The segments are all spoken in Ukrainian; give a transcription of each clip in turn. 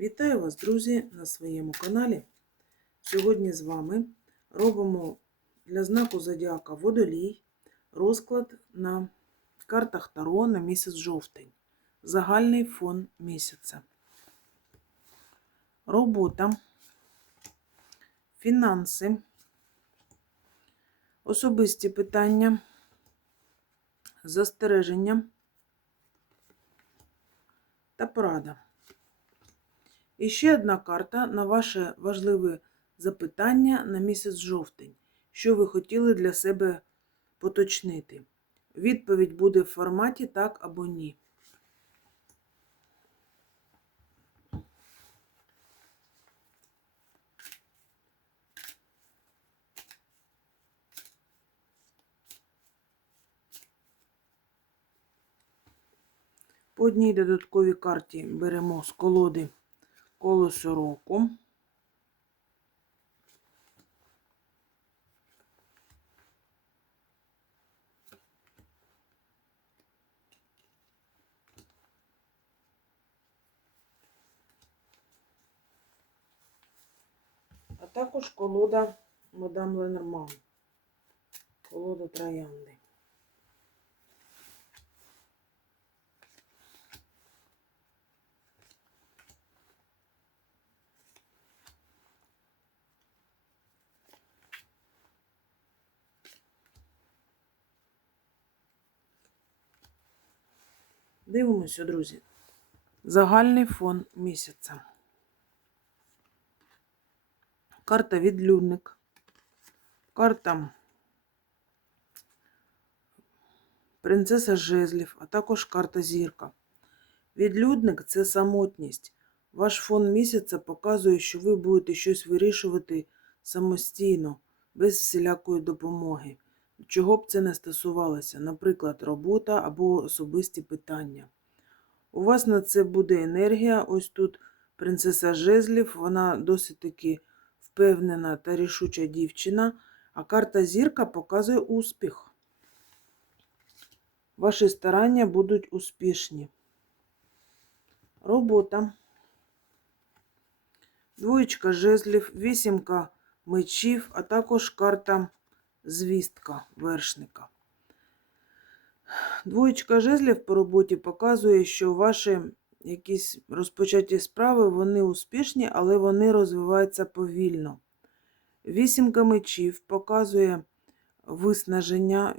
Вітаю вас, друзі, на своєму каналі. Сьогодні з вами робимо для знаку Зодіака Водолій розклад на картах Таро на місяць жовтень. Загальний фон місяця. Робота, фінанси, особисті питання, застереження та порада. І ще одна карта на ваше важливе запитання на місяць жовтень. Що ви хотіли для себе поточнити? Відповідь буде в форматі так або ні. По одній додатковій карті беремо з колоди колесо року. А також колода мадам Ленорман. Колода троянди. Дивимося, друзі. Загальний фон місяця. Карта відлюдник. Карта принцеса жезлів, а також карта зірка. Відлюдник це самотність. Ваш фон місяця показує, що ви будете щось вирішувати самостійно, без всілякої допомоги. Чого б це не стосувалося, наприклад, робота або особисті питання. У вас на це буде енергія. Ось тут принцеса жезлів, вона досить таки впевнена та рішуча дівчина, а карта зірка показує успіх. Ваші старання будуть успішні. Робота. Двоєчка жезлів, вісімка мечів, а також карта звістка вершника. Двоєчка жезлів по роботі показує, що ваші якісь розпочаті справи, вони успішні, але вони розвиваються повільно. Вісімка мечів показує виснаження,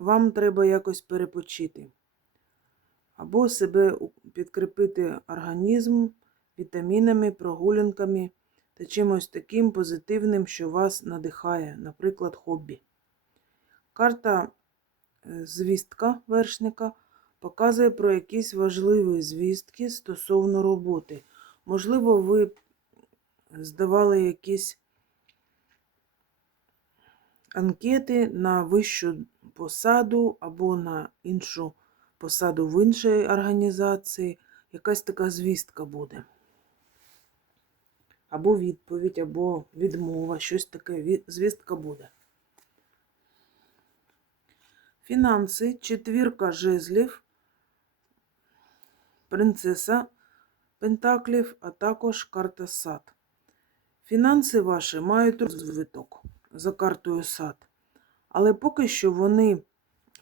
вам треба якось перепочити. Або себе підкріпити організм вітамінами, прогулянками та чимось таким позитивним, що вас надихає, наприклад, хобі. Карта звістка вершника показує про якісь важливі звістки стосовно роботи. Можливо, ви здавали якісь анкети на вищу посаду або на іншу посаду в іншій організації. Якась така звістка буде. Або відповідь, або відмова, щось таке звістка буде. Фінанси, четвірка жезлів, принцеса Пентаклів, а також карта сад. Фінанси ваші мають розвиток за картою сад. Але поки що вони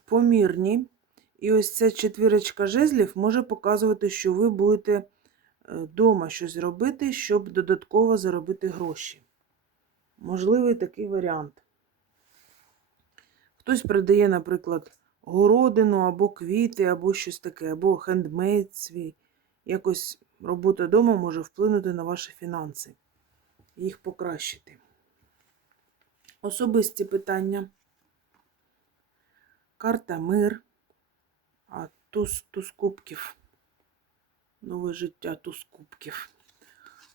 помірні. І ось ця четвірочка жезлів може показувати, що ви будете вдома щось робити, щоб додатково заробити гроші. Можливий такий варіант. Хтось придає, наприклад, городину або квіти, або щось таке, або хендмейд свій. Якось робота вдома може вплинути на ваші фінанси, їх покращити. Особисті питання. Карта мир, а туз, туз кубків. Нове життя туз кубків.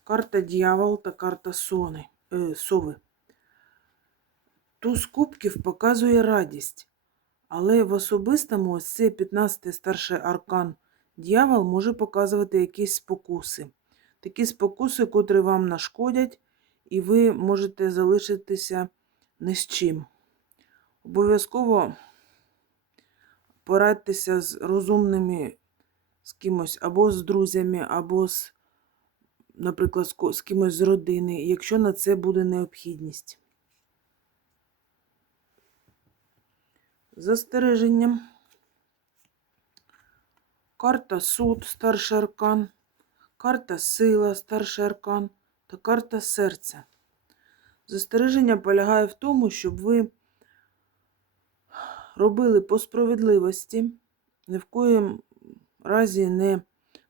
Карта дьявол та карта сони, е, сови. Туз кубків показує радість, але в особистому ось цей 15-й старший аркан дьявол може показувати якісь спокуси. Такі спокуси, котрі вам нашкодять, і ви можете залишитися ні з чим. Обов'язково порадьтеся з розумними з кимось, або з друзями, або з наприклад, з кимось з родини, якщо на це буде необхідність. Застереження. Карта суд, старший аркан, карта сила, старший аркан та карта серця. Застереження полягає в тому, щоб ви робили по справедливості, ні в коїм разі не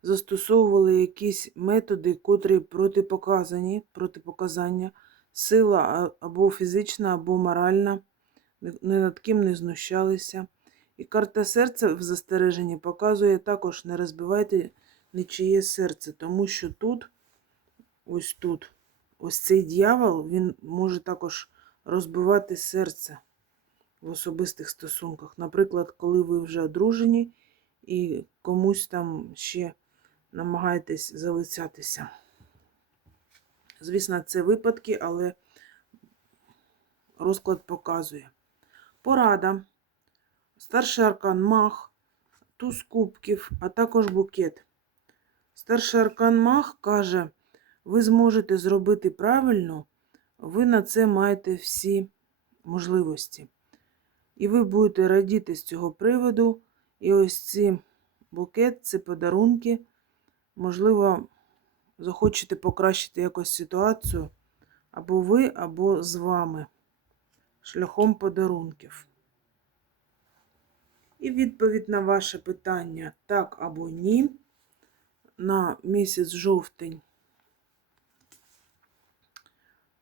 застосовували якісь методи, котрі протипоказані, протипоказання, сила або фізична, або моральна, ні над ким не знущалися. І карта серця в застереженні показує також не розбивайте нічиє серце, тому що тут, ось тут, ось цей дьявол, він може також розбивати серце в особистих стосунках. Наприклад, коли ви вже одружені і комусь там ще намагаєтесь залицятися. Звісно, це випадки, але розклад показує. Порада. Старший аркан мах, туз кубків, а також букет. Старший аркан мах каже, ви зможете зробити правильно, ви на це маєте всі можливості. І ви будете радіти з цього приводу. І ось ці букет, це подарунки. Можливо, захочете покращити якось ситуацію або ви, або з вами шляхом подарунків. І відповідь на ваше питання так або ні на місяць жовтень.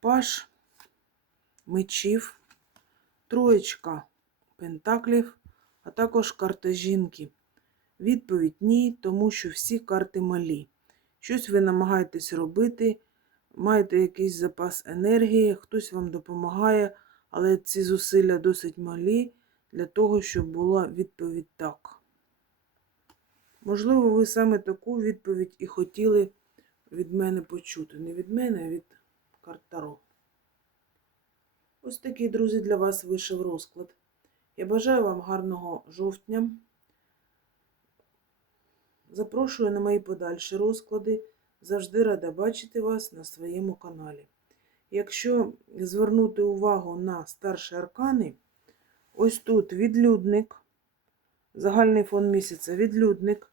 Паш мечів, троєчка пентаклів, а також карта жінки. Відповідь ні, тому що всі карти малі. Щось ви намагаєтесь робити, маєте якийсь запас енергії, хтось вам допомагає, але ці зусилля досить малі для того, щоб була відповідь так. Можливо, ви саме таку відповідь і хотіли від мене почути. Не від мене, а від карт Таро. Ось такий, друзі, для вас вийшов розклад. Я бажаю вам гарного жовтня. Запрошую на мої подальші розклади. Завжди рада бачити вас на своєму каналі. Якщо звернути увагу на старші аркани, ось тут відлюдник, загальний фон місяця відлюдник,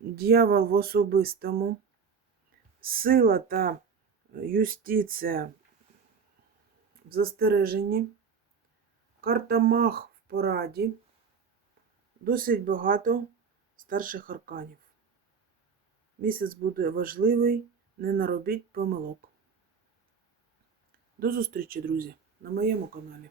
дьявол в особистому, сила та юстиція в застереженні, карта мах в пораді, досить багато старших арканів. Місяць буде важливий, не наробіть помилок. До зустрічі, друзі, на моєму каналі.